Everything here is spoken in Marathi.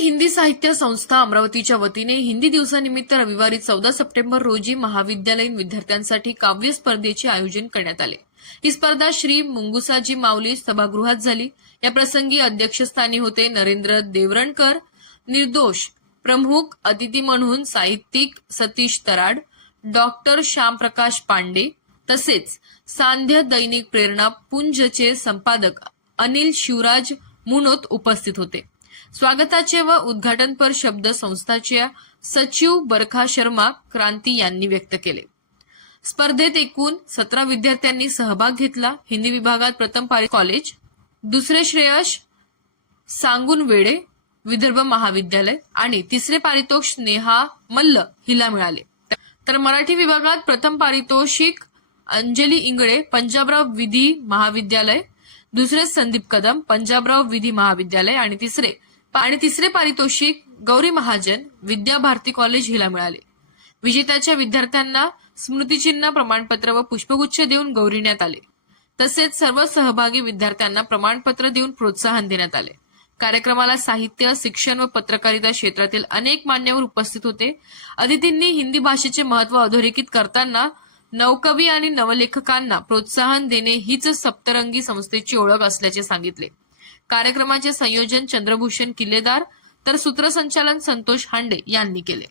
हिंदी साहित्य संस्था अमरावतीच्या वतीने हिंदी दिवसानिमित्त रविवारी 14 सप्टेंबर रोजी महाविद्यालयीन विद्यार्थ्यांसाठी काव्य स्पर्धेचे आयोजन करण्यात आले। ही स्पर्धा श्री मुंगुसाजी माऊली सभागृहात झाली। या प्रसंगी अध्यक्षस्थानी होते नरेंद्र देवरणकर, निर्दोष प्रमुख अतिथी म्हणून साहित्यिक सतीश तराड, डॉक्टर श्यामप्रकाश पांडे तसेच सांध्य दैनिक प्रेरणा पुंजचे संपादक अनिल शिवराज मुनोत उपस्थित होते। स्वागताचे व उद्घाटनपर शब्द संस्थाच्या सचिव बरखा शर्मा क्रांती यांनी व्यक्त केले। स्पर्धेत एकूण 17 विद्यार्थ्यांनी सहभाग घेतला। हिंदी विभागात प्रथम पारितोषिक कॉलेज, दुसरे श्रेयश सांगून वेडे विदर्भ महाविद्यालय आणि तिसरे पारितोषिक नेहा मल्ल हिला मिळाले। तर मराठी विभागात प्रथम पारितोषिक अंजली इंगळे पंजाबराव विधी महाविद्यालय, दुसरे संदीप कदम पंजाबराव विधी महाविद्यालय आणि तिसरे पारितोषिक गौरी महाजन विद्या भारती कॉलेज हिला मिळाले। विजेत्याच्या विद्यार्थ्यांना स्मृतिचिन्ह, प्रमाणपत्र व पुष्पगुच्छ देऊन गौरविण्यात आले। तसेच सर्व सहभागी विद्यार्थ्यांना प्रमाणपत्र देऊन प्रोत्साहन देण्यात आले। कार्यक्रमाला साहित्य, शिक्षण व पत्रकारिता क्षेत्रातील अनेक मान्यवर उपस्थित होते। अतिथींनी हिंदी भाषेचे महत्त्व अधोरेखित करताना नवकवी आणि नवलेखकांना प्रोत्साहन देणे हीच सप्तरंगी संस्थेची ओळख असल्याचे सांगितले। कार्यक्रमाचे संयोजन चंद्रभूषण किल्लेदार तर सूत्रसंचालन संतोष हांडे यांनी केले।